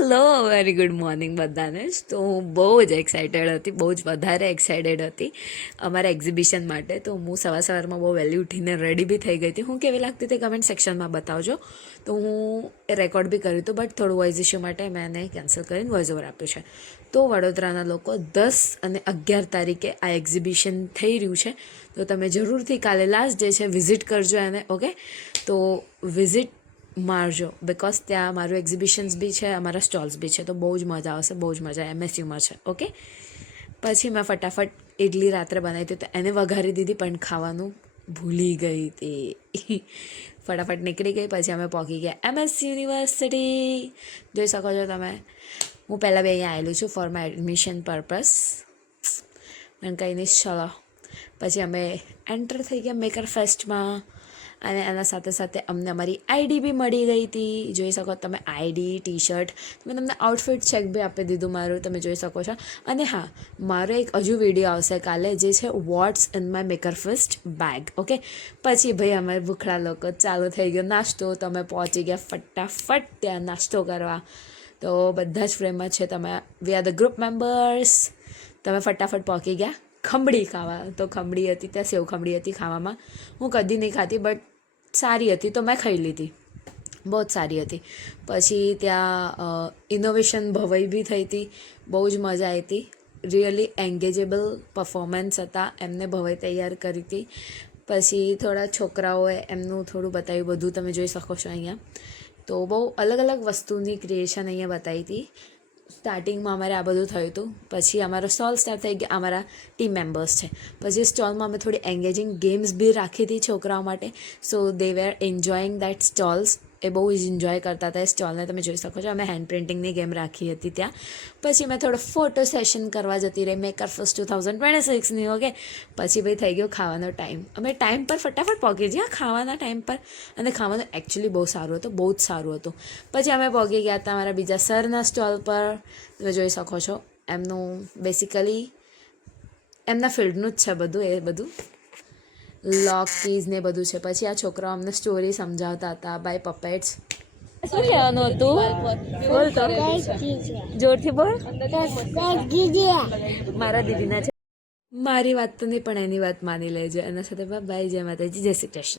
Hello very good morning બધાને જ. તો હું બહુ જ એક્સાઇટેડ હતી, બહુ જ વધારે એક્સાઇટેડ હતી અમારા એક્ઝિબિશન માટે. તો હું સવારમાં બહુ વહેલી ઉઠીને રેડી બી થઈ ગઈ હતી. હું કેવી લાગતી હતી કમેન્ટ સેક્શનમાં બતાવજો. તો હું એ રેકોર્ડ બી કર્યું હતું, બટ થોડું વોઇસ ઇશ્યુ માટે મેં એને કેન્સલ કરીને વોઇસ ઓવર આપ્યું છે. તો વડોદરાના લોકો 10 અને 11 તારીખે આ એક્ઝિબિશન થઈ રહ્યું છે. તો તમે જરૂરથી કાલે લાસ્ટ ડે છે, વિઝિટ કરજો એને. ઓકે, તો વિઝિટ મારજો, બિકોઝ ત્યાં મારું એક્ઝિબિશન્સ બી છે, અમારા સ્ટોલ્સ બી છે. તો બહુ જ મજા આવશે, બહુ જ મજા. MSUમાં છે. ઓકે, પછી મેં ફટાફટ ઇડલી રાત્રે બનાવી હતી, તો એને વઘારી દીધી, પણ ખાવાનું ભૂલી ગઈ હતી. ફટાફટ નીકળી ગઈ. પછી અમે પહોંચી ગયા MS યુનિવર્સિટી. જોઈ શકો છો તમે. હું પહેલાં બી અહીંયા આવેલું છું ફોર માય એડમિશન પર્પઝ. અને કંઈ નહીં, ચલો. પછી અમે એન્ટર થઈ ગયા મેકર ફેસ્ટમાં. અને એના સાથે સાથે અમને અમારી આઈડી બી મળી ગઈ હતી. જોઈ શકો તમે, આઈડી, ટી શર્ટ. મેં તમને આઉટફિટ ચેક બી આપી દીધું મારું, તમે જોઈ શકો છો. અને હા, મારો એક હજુ વિડીયો આવશે કાલે, જે છે what's in my maker fest bag. Okay, પછી ભાઈ અમારે ભૂખડા લોકો ચાલુ થઈ ગયો નાસ્તો. તમે પહોંચી ગયા ફટાફટ ત્યાં નાસ્તો કરવા. તો બધા જ ફ્રેમમાં છે તમે. We are the group members. તમે ફટાફટ પહોંચી ગયા ખમણી ખાવા. તો ખમણી હતી ત્યાં, સેવ ખમણી હતી ખાવામાં. હું કદી નહીં ખાતી, બટ સારી હતી તો મેં ખાઈ લીધી. બહુ જ સારી હતી. પછી ત્યાં ઇનોવેશન ભવાઈ બી થઈ હતી. બહુ જ મજા આવી હતી. રિયલી એન્ગેજેબલ પરફોર્મન્સ હતા. એમને ભવાઈ તૈયાર કરી હતી. પછી થોડા છોકરાઓએ એમનું થોડું બતાવ્યું, બધું તમે જોઈ શકો છો અહીંયા. તો બહુ અલગ અલગ વસ્તુની ક્રિએશન અહીંયા બતાવી હતી. સ્ટાર્ટિંગમાં અમારે આ બધું થયું હતું. પછી અમારો સ્ટોલ સ્ટાર્ટ થઈ ગયા. અમારા ટીમ મેમ્બર્સ છે. પછી સ્ટોલમાં અમે થોડી એન્ગેજિંગ ગેમ્સ બી રાખી હતી છોકરાઓ માટે. સો દે વેર એન્જોઈંગ દેટ સ્ટોલ્સ. એ બહુ જ એન્જોય કરતા હતા એ સ્ટોલને, તમે જોઈ શકો છો. અમે હેન્ડ પ્રિન્ટિંગની ગેમ રાખી હતી ત્યાં. પછી મેં થોડો ફોટો સેશન કરવા જતી રહી મેકર ફેસ્ટ 2026ની. ઓકે, પછી ભાઈ થઈ ગયો ખાવાનો ટાઈમ. અમે ટાઈમ પર ફટાફટ પહોંચી ગયા ખાવાના ટાઈમ પર. અને ખાવાનું એકચ્યુઅલી બહુ સારું હતું, બહુ જ સારું હતું. પછી અમે પહોંચી ગયા હતા અમારા બીજા સરના સ્ટોલ પર. તમે જોઈ શકો છો. એમનું બેસિકલી એમના ફિલ્ડનું જ છે બધું, એ બધું લોક કીઝ ને બધું છે. પછી આ છોકરાઓ અમને સ્ટોરી સમજાવતા હતા બાય પપેટ્સ. શું કહેવાનું હતું? બોલ તો, જોરથી બોલ. મારા દીદીના છે. મારી વાત તો નહીં, પણ એની વાત માની લેજો. એના સાથે બાય, જય માતાજી, જય શ્રી કૃષ્ણ.